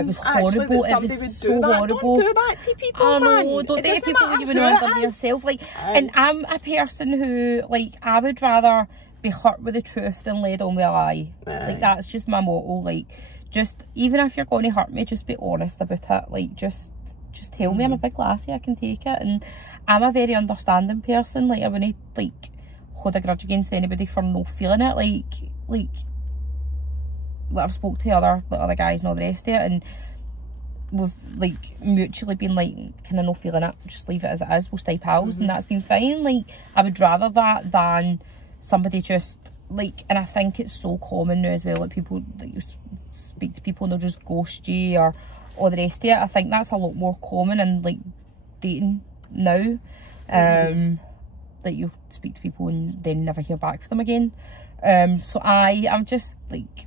was horrible. It was so horrible. Don't do that to people, I know, don't do it to people when you know under yourself. Like, and I'm a person who, like, I would rather be hurt with the truth than led on with a lie. Like, that's just my motto. Like, just, even if you're going to hurt me, just be honest about it. Like, just tell me. I'm a big lassie, I can take it. And I'm a very understanding person. Like, I wouldn't, like, hold a grudge against anybody for no feeling it. Like I've spoke to other guys and all the rest of it, and we've, like, mutually been like, kind of no feeling it, just leave it as it is, we'll stay pals, and that's been fine. Like, I would rather that than somebody just, like, and I think it's so common now as well, like, people, like, you speak to people and they'll just ghost you or all the rest of it. I think that's a lot more common in, like, dating now. That you speak to people and then never hear back from them again. So I'm just, like,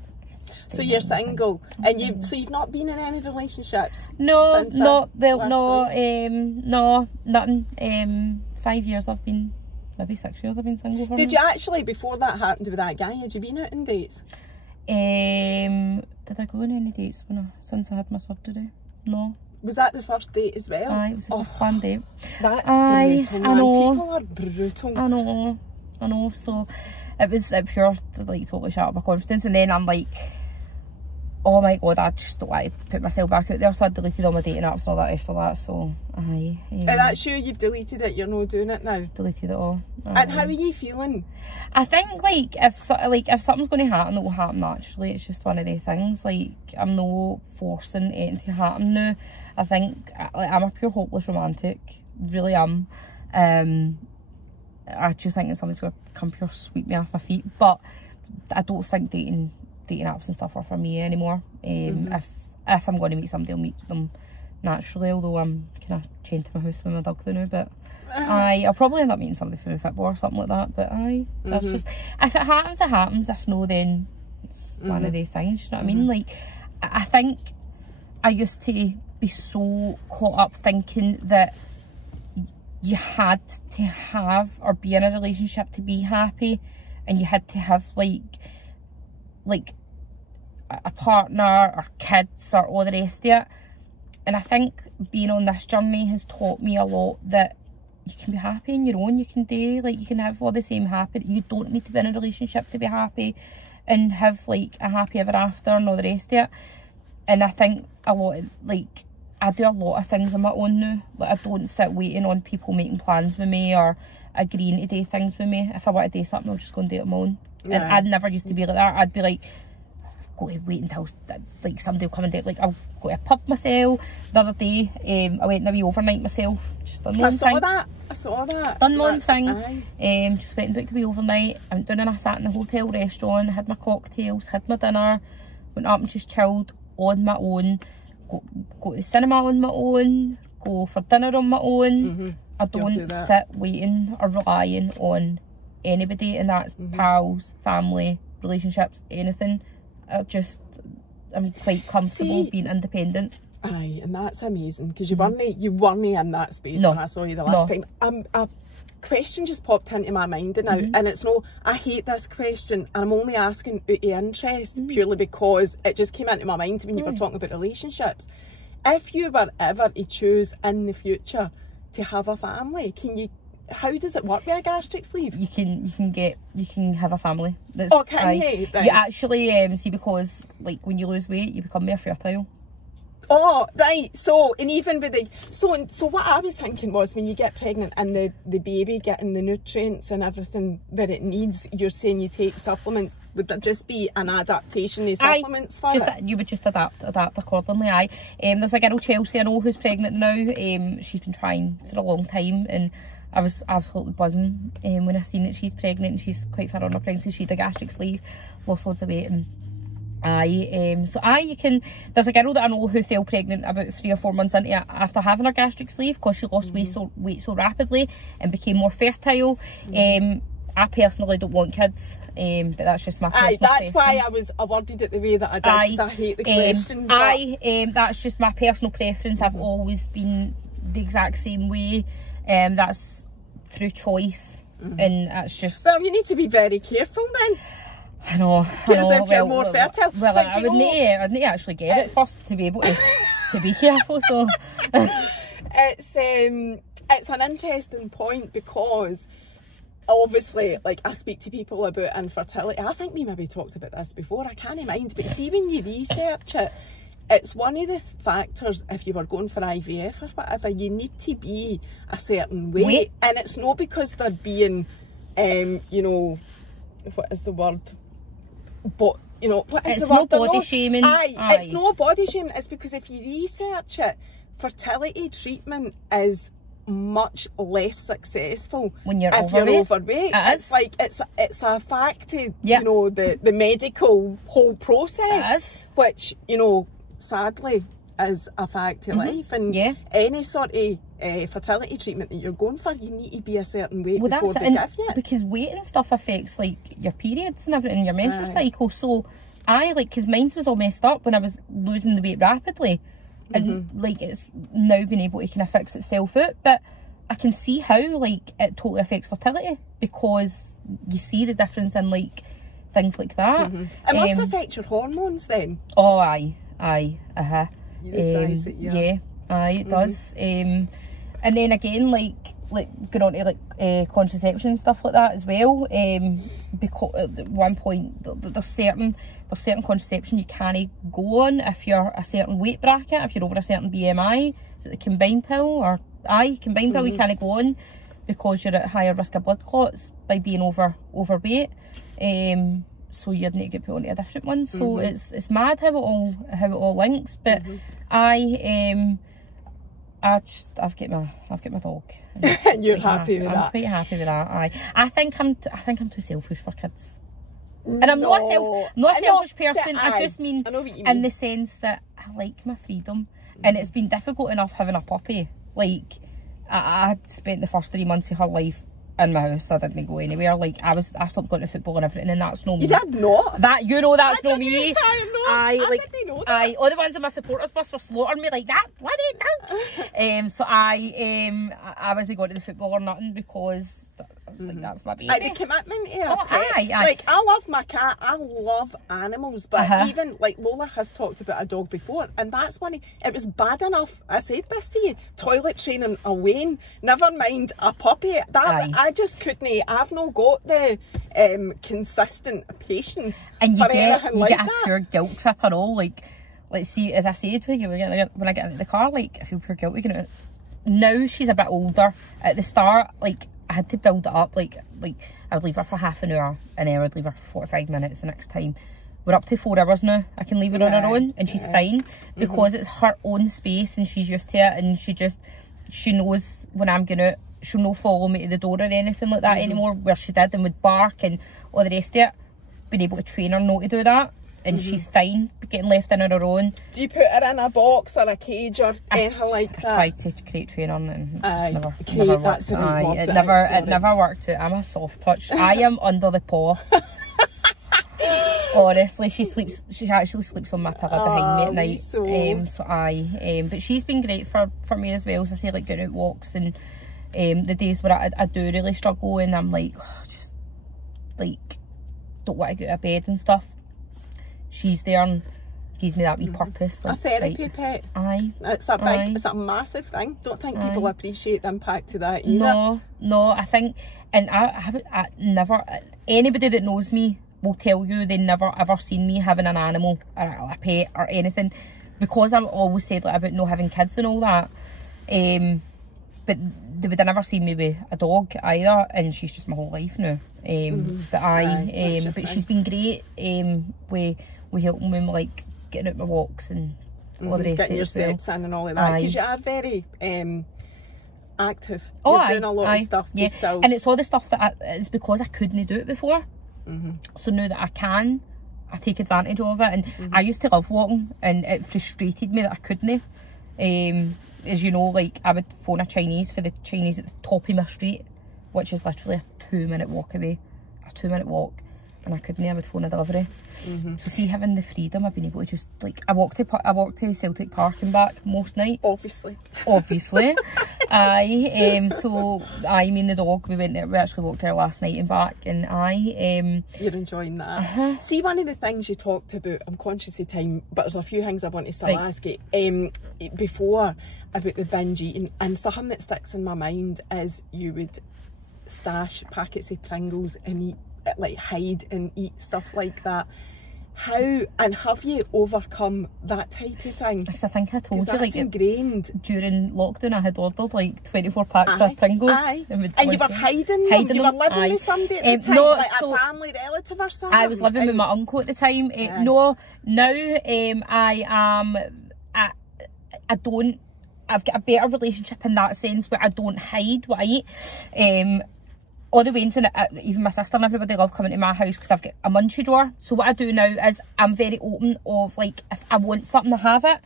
so you're single, and you've not been in any relationships? No, nothing. 5 years I've been, maybe 6 years I've been single for. Did you actually, before that happened with that guy, had you been out on dates? Did I go on any dates since I had my surgery? No. Was that the first date as well? Aye, it was the first planned date. That's brutal, man. I know. People are brutal. I know. So it was pure, like, totally shut up my confidence, and then I'm like, oh my god, I just don't want to put myself back out there, so I deleted all my dating apps and all that after that. So and that's you, you've deleted it, you're not doing it now? Deleted it all. And how are you feeling? I think, like, if something's going to happen, it will happen naturally. It's just one of the things. Like, I'm no forcing anything to happen now. I think, like, I'm a pure hopeless romantic, really am. I just think that somebody's going to come pure sweep me off my feet, but I don't think dating apps and stuff are for me anymore. If I'm going to meet somebody, I'll meet them naturally, although I'm kind of chained to my house with my dog now, but I'll probably end up meeting somebody through football or something like that, but that's just, if it happens, it happens. If no, then it's one of the things, you know what I mean? Like, I think I used to be so caught up thinking that you had to have or be in a relationship to be happy, and you had to have like a partner or kids or all the rest of it. And I think being on this journey has taught me a lot, that you can be happy on your own. You can do, like, you can have all the same happy, you don't need to be in a relationship to be happy and have, like, a happy ever after and all the rest of it. And I think a lot of, like, I do a lot of things on my own now. Like, I don't sit waiting on people making plans with me or agreeing to do things with me. If I want to do something, I'll just go and do it on my own. And I'd never used to be like that. I'd be like, I've got to wait until, like, somebody will come and do it. Like, I'll go to a pub myself. The other day, I went in a wee overnight myself. Just done my own thing. I saw that. Done my own thing. Just went and booked a wee overnight. I went down and I sat in the hotel restaurant, had my cocktails, had my dinner, went up and just chilled on my own. Go to the cinema on my own, go for dinner on my own. I don't sit waiting or relying on anybody, and that's pals, family, relationships, anything. I'm quite comfortable being independent. Aye, and that's amazing, because you weren't in that space when I saw you the last time. question just popped into my mind now, and it's no, I hate this question, and I'm only asking out of interest purely because it just came into my mind when you were talking about relationships. If you were ever to choose in the future to have a family, how does it work with a gastric sleeve? You can have a family. Oh, can you? Right. You actually see, because like when you lose weight, you become more fertile. Oh, right. So, and even with the... So what I was thinking was, when you get pregnant and the baby getting the nutrients and everything that it needs, you're saying you take supplements. Would there just be an adaptation of supplements for it? You would just adapt accordingly, aye. There's a girl, Chelsea, I know, who's pregnant now. She's been trying for a long time, and I was absolutely buzzing when I seen that she's pregnant, and she's quite far on her pregnancy. She had a gastric sleeve, lost loads of weight, and you can. There's a girl that I know who fell pregnant about 3 or 4 months into it after having her gastric sleeve, because she lost weight so rapidly and became more fertile. I personally don't want kids, but that's just my personal preference. Why I worded it the way that I did, because I hate the question. That's just my personal preference. I've always been the exact same way. That's through choice, and that's just... Well, you need to be very careful then. I know. Because if you're more fertile... Well, I would need to actually get it first to be able to be careful, so... It's an interesting point, because obviously, like, I speak to people about infertility. I think we maybe talked about this before, I can't mind, but see, when you research it, it's one of the factors. If you were going for IVF or whatever, you need to be a certain weight. And it's not because they're being, you know, what is the word? But, you know, what is it's the word? No body shaming. It's no body shaming. It's because if you research it, fertility treatment is much less successful when you're if overweight. You're overweight. It's like it's a fact to you know, the medical whole process, which, you know, sadly is a fact of life. And any sort of fertility treatment that you're going for, you need to be a certain weight before they give you it. Because weight and stuff affects like your periods and everything, your menstrual cycle. So because mine was all messed up when I was losing the weight rapidly, and like it's now been able to kind of fix itself out. But I can see how like it totally affects fertility, because you see the difference in like things like that. It must affect your hormones then. Oh, aye, it does. And then again, like going on to like contraception and stuff like that as well. Because at one point there's certain contraception you can't go on if you're a certain weight bracket, if you're over a certain BMI. Is it the combined pill or combined pill you can't go on, because you're at higher risk of blood clots by being overweight. So you'd need to get put onto a different one. So it's mad how it all links. But I've got my dog. You're happy with that? I'm quite happy with that. I think I'm too selfish for kids. And I'm not a selfish person. I just mean in the sense that I like my freedom, and it's been difficult enough having a puppy. Like I spent the first 3 months of her life in my house. I didn't go anywhere. Like I stopped going to football and everything, and that's no me. You did not? That's no me. I didn't know that. All the ones in my supporters bus were slaughtering me like that bloody dog. So I wasn't going to the football or nothing, because like that's my baby. The commitment here. Like I love my cat. I love animals, but even like Lola has talked about a dog before, and that's one. It was bad enough. I said this to you. Toilet training a Wayne. Never mind a puppy. I just couldn't. I've not got the consistent patience. And you get a pure guilt trip and all. Like, let's see, as I said to you, when I get into the car, like I feel pure guilty. Now she's a bit older. At the start, like I had to build it up. Like I would leave her for half an hour, and then I would leave her for 45 minutes the next time. We're up to 4 hours now. I can leave her on her own, and she's fine, because it's her own space, and she's used to it, and she knows when I'm going out. She'll not follow me to the door or anything like that anymore, where she did and would bark and all the rest of it. Been able to train her not to do that, and she's fine getting left in on her own. Do you put her in a box or a cage or anything like that? I tried to crate train her, and it just never worked. It never worked out. I'm a soft touch. I am under the paw. Honestly, she actually sleeps on my pillow behind me at night. But she's been great for me as well. So I say, like, going out walks and The days where I do really struggle and I'm like, oh, just like don't want to get out of bed and stuff, she's there and gives me that wee purpose. Like, a therapy pet. Aye. It's a big, it's a massive thing. Don't think people appreciate the impact of that either. No, I think, and I never, anybody that knows me will tell you they never ever seen me having an animal or a pet or anything, because I've always said like about not having kids and all that. But they would have never seen me with a dog either, and she's just my whole life now. But but she's been great with helping me like getting out my walks and all the rest getting of it. your steps in and all of that, because you are very active. You're doing a lot of stuff. Yeah, and it's all the stuff that it's because I couldn't do it before. So now that I can, I take advantage of it. And I used to love walking, and it frustrated me that I couldn't. As you know, like I would phone a Chinese for the Chinese at the top of my street, which is literally a 2-minute walk away, and I couldn't. I would phone a delivery. So see, having the freedom, I've been able to just like I walk to Celtic Park and back most nights. Obviously. So me and the dog, we went there. We actually walked there last night and back, and you're enjoying that. See, one of the things you talked about, I'm conscious of time, but there's a few things I want to still ask you before about the binge eating, and something that sticks in my mind is you would stash packets of Pringles and eat, like hide and eat stuff like that. How and have you overcome that type of thing? Because I think I told you, like ingrained during lockdown, I had ordered like 24 packs of Pringles. And you were hiding them? You were living with somebody at the time, like a family relative or something? I was living with my uncle at the time. No, now I don't. I've got a better relationship in that sense where I don't hide what I eat. All the way into even my sister and everybody love coming to my house because I've got a munchie drawer. So what I do now is I'm very open of like if I want something to have it,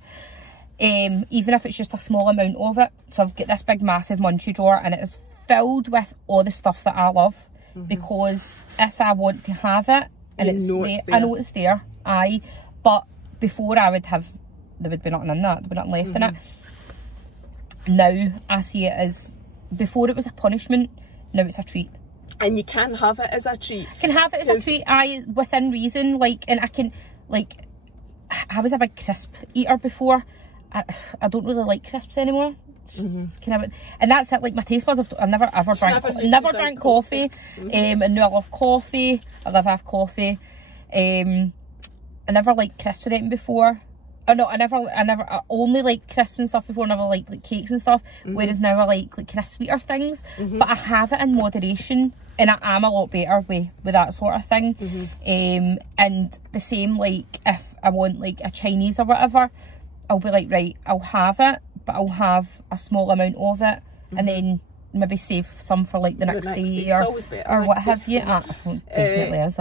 even if it's just a small amount of it. So I've got this big massive munchie drawer and it is filled with all the stuff that I love, because if I want to have it and it's there, I know it's there. But before I would have, there would be nothing in that, there would be nothing left in it. Now I see it as, before it was a punishment, now it's a treat. And you can have it as a treat. Can have it as a treat, within reason, like, and I can, like, I was a big crisp eater before. I don't really like crisps anymore. And that's it, like my taste buds, I've never ever drank coffee. And now I love coffee. I love half coffee. I never liked crisps or anything before. Oh no, I only like crisps and stuff before. I never liked cakes and stuff. Whereas now I like crisp sweeter things. But I have it in moderation, and I am a lot better with that sort of thing. And the same, like if I want like a Chinese or whatever, I'll be like, right, I'll have it, but I'll have a small amount of it, and then maybe save some for like the next day or what have you. Definitely is.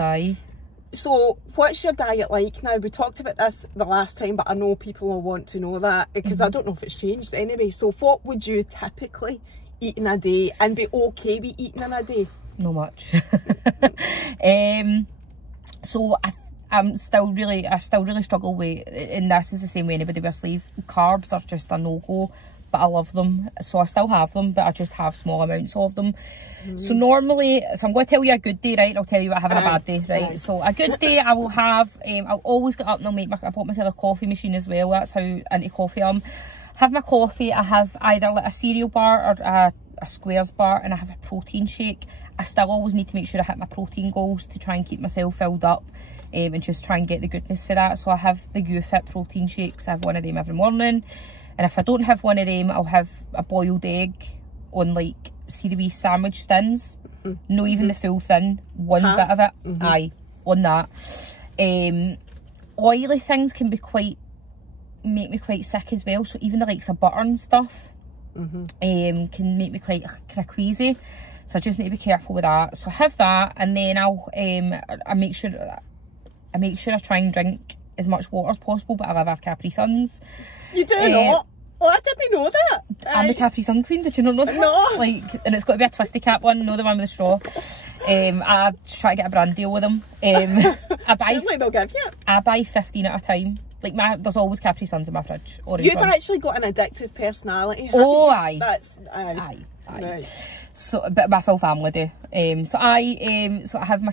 So what's your diet like now? We talked about this the last time, but I know people will want to know that, because I don't know if it's changed anyway. So what would you typically eat in a day and be okay with eating in a day? Not much. So I still really struggle with, and this is the same way anybody with a sleeve. Carbs are just a no-go, but I love them, so I still have them, but I just have small amounts of them. So normally, so I'm going to tell you a good day, right? I'll tell you what I have on a bad day, right? So a good day, I will have, I'll always get up and I'll make I bought myself a coffee machine as well. That's how into coffee I am. Have my coffee, I have either like a cereal bar or a squares bar, and I have a protein shake. I still always need to make sure I hit my protein goals to try and keep myself filled up, and just try and get the goodness for that. So I have the UFit protein shakes. I have one of them every morning. And if I don't have one of them, I'll have a boiled egg on, like, see the wee sandwich tins? Not even the full thin, one bit of it. On that. Oily things can be make me quite sick as well. So even the likes of butter and stuff can make me quite kind of queasy. So I just need to be careful with that. So I have that, and then I make sure I try and drink as much water as possible, but I love our Capri Suns. You do not? Oh, I didn't know that. I'm the Capri Sun Queen, did you not know that? No. Like, and it's got to be a twisty cap one, no the one with the straw. I try to get a brand deal with them. Surely they'll give you. I buy 15 at a time. Like, there's always Capri Suns in my fridge. You've actually got an addictive personality. Oh, aye. That's, aye. Right. So, but my full family do. So I have my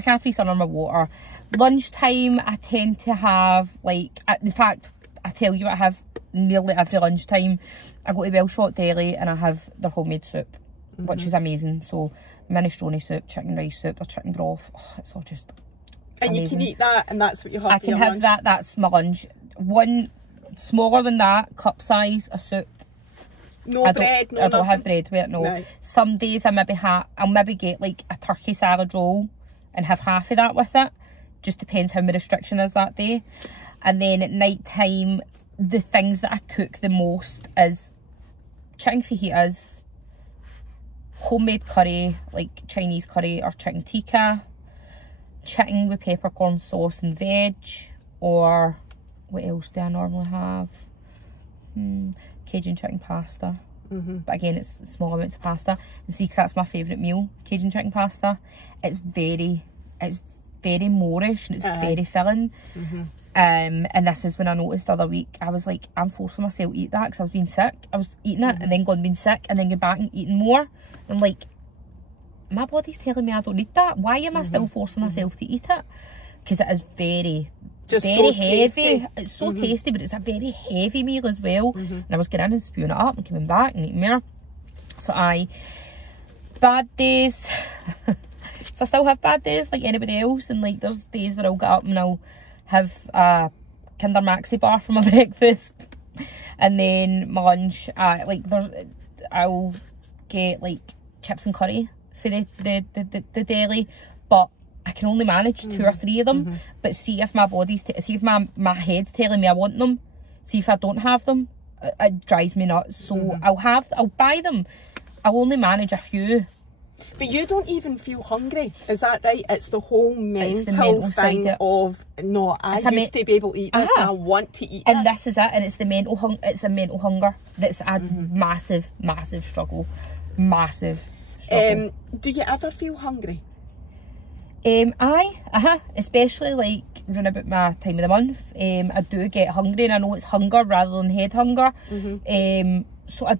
Capri Sun or my water. Lunchtime, I tend to have, like, in fact, I tell you, I have nearly every lunchtime. I go to Bellshot Deli and I have their homemade soup, which is amazing. So minestrone soup, chicken rice soup, or chicken broth. Oh, it's all just amazing. And you can eat that, and that's what you have. I can have lunch. That's my lunch. One smaller than that, cup size, a soup. No bread, no I don't have bread with it, no. Right. Some days I'll maybe get like a turkey salad roll and have half of that with it. Just depends how my restriction is that day. And then at night time, the things that I cook the most is chicken fajitas, homemade curry, like Chinese curry or chicken tikka, chicken with peppercorn sauce and veg, or what else do I normally have? Cajun chicken pasta. But again, it's small amounts of pasta. And see, because that's my favourite meal, Cajun chicken pasta. It's very moorish and it's very filling. And this is when I noticed the other week, I was like, I'm forcing myself to eat that because I was being sick. I was eating it and then being sick and then going back and eating more. I'm like, my body's telling me I don't need that. Why am I still forcing myself to eat it? Because it is very heavy. Tasty. It's so tasty, but it's a very heavy meal as well. And I was going in and spewing it up and coming back and eating more. So bad days. So I still have bad days like anybody else, and like there's days where I'll get up and I'll have a Kinder Maxi bar for my breakfast, and then my lunch, I'll get like chips and curry for the deli, but I can only manage 2 or 3 of them. But see if my body's, see if my head's telling me I want them, see if I don't have them, it drives me nuts. So I'll buy them. I'll only manage a few. But you don't even feel hungry, is that right? It's the whole mental thing of, no, I used to be able to eat this and I want to eat and this is it, and it's the mental it's a mental hunger that's a massive struggle. Massive struggle. Do you ever feel hungry? Especially like around about my time of the month, I do get hungry, and I know it's hunger rather than head hunger. So I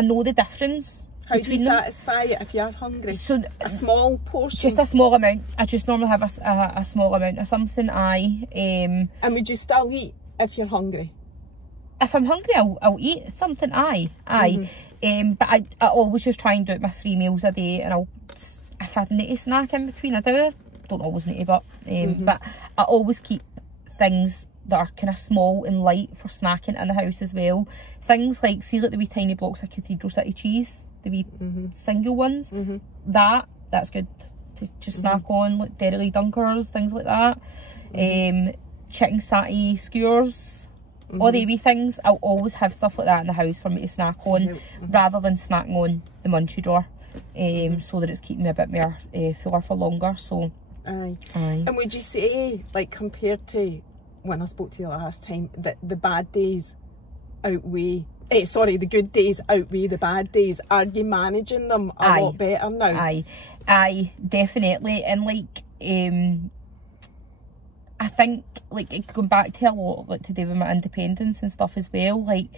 know the difference. How do you satisfy it if you're hungry? So a small portion? Just a small amount. I just normally have a small amount of something. And would you still eat if you're hungry? If I'm hungry, I'll eat something. But I always just try and do it my 3 meals a day, and if I need to snack in between, I do. Don't always need to, but I always keep things that are kind of small and light for snacking in the house as well. Things like, see, like the wee tiny blocks of Cathedral City cheese, the wee single ones. That's good to just snack on, like Dairy Dunkers, things like that. Chicken satay skewers, all the wee things. I'll always have stuff like that in the house for me to snack on, rather than snacking on the munchie drawer. So that it's keeping me a bit more fuller for longer. So Aye. And would you say, like, compared to when I spoke to you last time, that the bad days outweigh, the good days outweigh the bad days? Are you managing them a lot better now? Aye, definitely. And like, I think, like, going back to a lot, like, to do with my independence and stuff as well, like,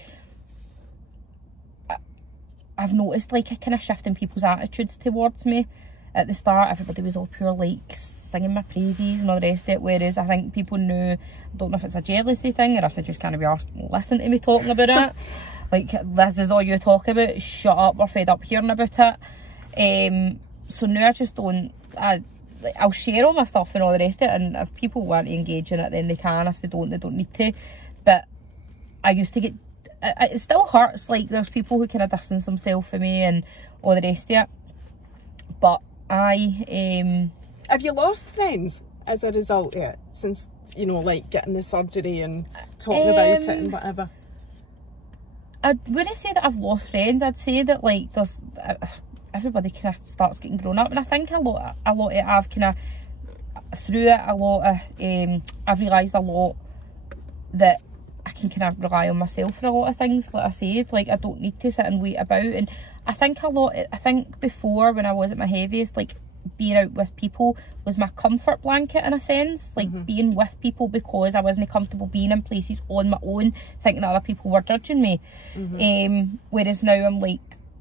I've noticed like a kind of shift in people's attitudes towards me. At the start, everybody was all pure like singing my praises and all the rest of it, whereas I think people knew, I don't know if it's a jealousy thing or if they just kind of be asked, listen to me talking about it. Like, this is all you talk about, shut up, we're fed up hearing about it. So now I just don't, I'll share all my stuff and all the rest of it, and if people want to engage in it, then they can. If they don't need to. But I used to get, it still hurts, like there's people who kind of distance themselves from me and all the rest of it, but have you lost friends as a result of it, since, you know, like getting the surgery and talking about it and whatever? I wouldn't say that I've lost friends. I'd say that like there's everybody kind of starts getting grown up, and I think a lot of it I've kind of through it I've realised a lot that I can kind of rely on myself for a lot of things. Like I said, like I don't need to sit and wait about. And I think before, when I was at my heaviest, like being out with people was my comfort blanket in a sense, like being with people, because I wasn't comfortable being in places on my own, thinking that other people were judging me. Whereas now I'm like,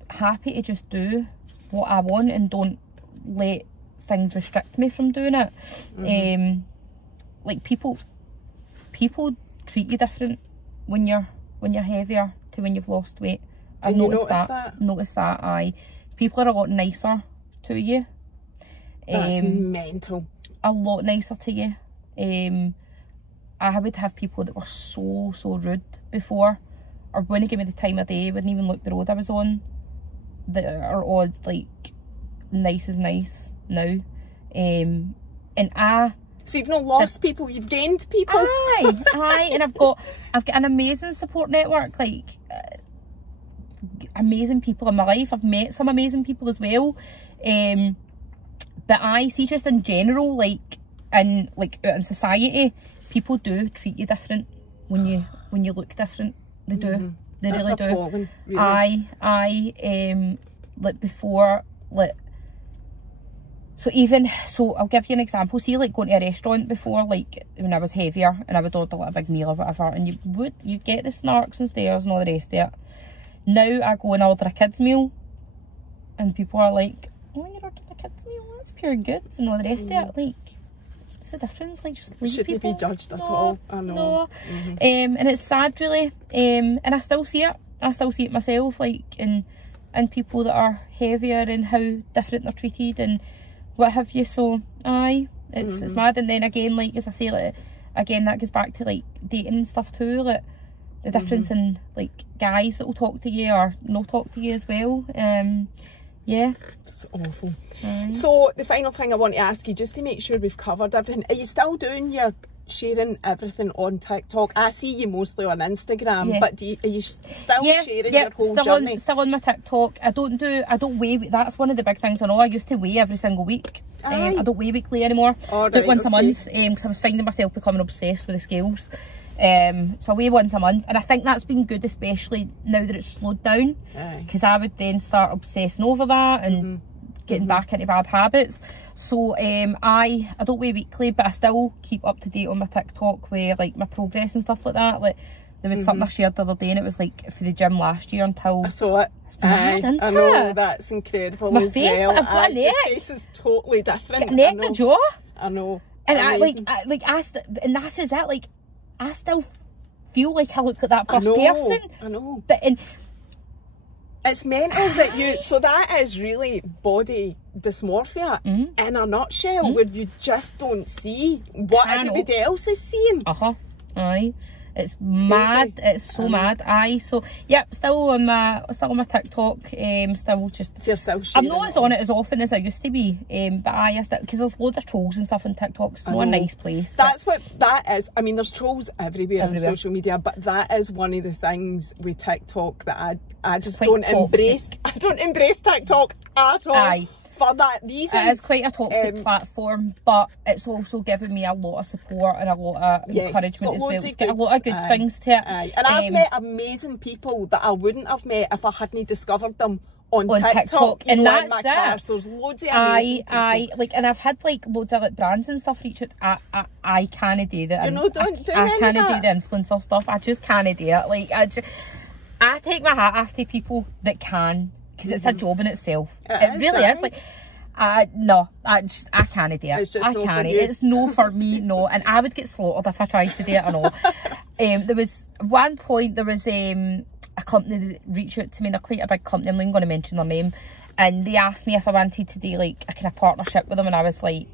happy to just do what I want and don't let things restrict me from doing it. Like people treat you different when you're heavier to when you've lost weight. I've noticed that. Aye, people are a lot nicer to you. That's mental. A lot nicer to you. I would have people that were so rude before, or wouldn't give me the time of day, wouldn't even look the road I was on, that are all like nice as nice now. So you've not lost people, you've gained people. Aye, and I've got an amazing support network, like amazing people in my life. I've met some amazing people as well. But I see just in general, like out in society, people do treat you different when you look different. They do. They That's really appalling, do. Really. Like before, like, so I'll give you an example. See, like going to a restaurant before, like when I was heavier and I would order like a big meal or whatever, and you get the snarks and stares and all the rest of it. Now I go and order a kids meal and people are like, oh, you're ordering a kids meal, that's pure goods and all the rest of it. Like, what's the difference? Like, just leave Shouldn't people. be judged at all. I know. No. And it's sad, really. And I still see it. I still see it myself, like in people that are heavier and how different they're treated and what have you. So aye, it's mad. And then again, like as I say, like again, that goes back to like dating and stuff too. Like the difference in like guys that will talk to you or no talk to you as well. Yeah. It's awful. So the final thing I want to ask you, just to make sure we've covered everything, are you still doing your sharing everything on TikTok? I see you mostly on Instagram, but are you still sharing your whole journey? Still on my TikTok. I don't weigh. That's one of the big things I know. I used to weigh every single week. I don't weigh weekly anymore. But once a month, because I was finding myself becoming obsessed with the scales. So I weigh once a month, and I think that's been good, especially now that it's slowed down, because I would then start obsessing over that and getting back into bad habits. So I don't weigh weekly, but I still keep up to date on my TikTok with like my progress and stuff like that. Like there was something I shared the other day, and it was like for the gym last year until I saw it. It's mad, isn't I know, that's incredible. My face, well. I've got a neck. Your face is totally different. Neck and a jaw. I know. And and that's is it. Like I still feel like I look like that first person. I know. But it's mental that you, so that is really body dysmorphia in a nutshell, where you just don't see what everybody else is seeing. Aye. It's mad. It's so mad. Aye. So yep, still on my TikTok. Still just. So you're still sharing. I'm not as on it as often as I used to be. But I still, because there's loads of trolls and stuff on TikTok. It's not a nice place. That's what that is. I mean, there's trolls everywhere on social media, but that is one of the things with TikTok that I just don't embrace. I don't embrace TikTok at all. Aye. For that reason. It is quite a toxic platform, but it's also given me a lot of support and a lot of encouragement as well. It's got a lot of good things to it. And I've met amazing people that I wouldn't have met if I hadn't discovered them on TikTok. And that's it. Class. So there's loads of amazing people. Like, and I've had like loads of like brands and stuff reach out. I can't do that. You know, don't do I can't do the influencer stuff. I just can't do it. Like I take my hat off to people that can. Because it's a job in itself. It really is. Like, no, I can't do it. It's just I can't. It's no for me, no. And I would get slaughtered if I tried to do it, I know. There was one point, there was a company that reached out to me, they're quite a big company, I'm not going to mention their name, and they asked me if I wanted to do like a kind of partnership with them, and I was like,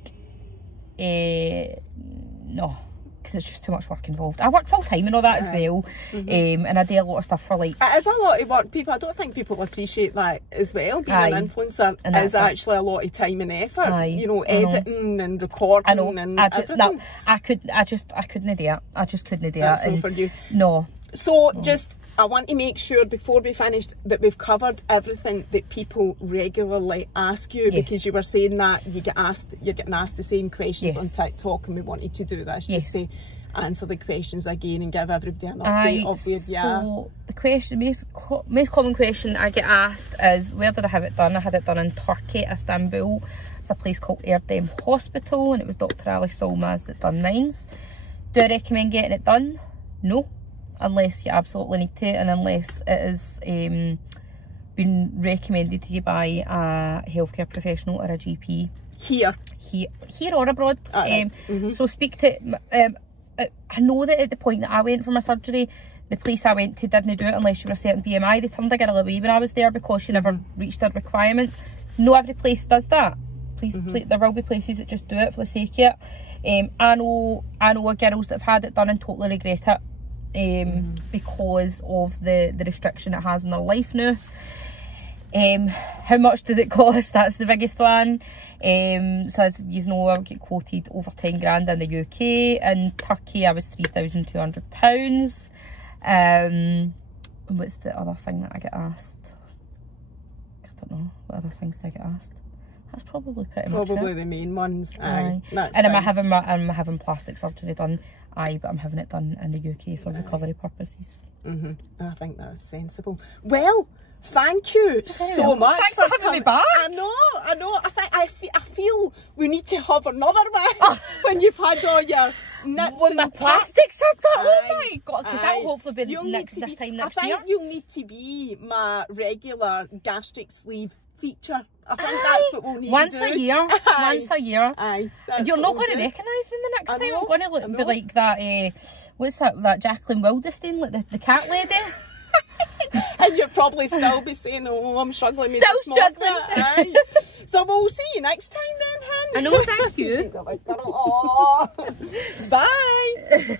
no. Because it's just too much work involved. I work full time and all that as well, and I do a lot of stuff for like. It is a lot of work. I don't think people appreciate that as well. Being an influencer is actually a lot of time and effort. You know, editing and recording and everything. No, I couldn't do it. I just couldn't do it. That's all for you. No. So just, I want to make sure before we finish that we've covered everything that people regularly ask you, because you were saying that you're getting asked the same questions on TikTok, and we wanted to do this just to answer the questions again and give everybody an update of where you are. So the question, most common question I get asked is, where did I have it done? I had it done in Turkey, Istanbul. It's a place called Erdem Hospital, and it was Dr. Ali Solmaz that done mine. Do I recommend getting it done? No. Unless you absolutely need to, and unless it is been recommended to you by a healthcare professional or a GP. Here or abroad. So speak to... I know that at the point that I went for my surgery, the place I went to didn't do it unless you were a certain BMI. They turned a girl away when I was there because she never reached their requirements. Not every place does that. There will be places that just do it for the sake of it. I know girls that have had it done and totally regret it because of the restriction it has in their life now. How much did it cost? That's the biggest one. So as you know, I get quoted over 10 grand in the UK. In Turkey I was £3,200. What's the other thing that I get asked? I don't know, what other things do I get asked? That's probably much it. The main ones. Aye. And am I having plastic surgery done? Aye, but I'm having it done in the UK for recovery purposes. I think that's sensible. Well, thank you so much. Thanks for having me back. I know. I feel we need to have another one when you've had all your nips with my plastic surgery. Oh my god! Because that'll hopefully be this time next year. I think you'll need to be my regular gastric sleeve feature. I think that's what we'll need once to do. A year. Once a year. Aye. You're not going to recognise me the next time. I'm going to be like that. What's that Jacqueline Wildestein, like the cat lady. And you'll probably still be saying, "Oh, I'm struggling with still struggling." So we'll see you next time then, honey. I know. Thank you. Bye.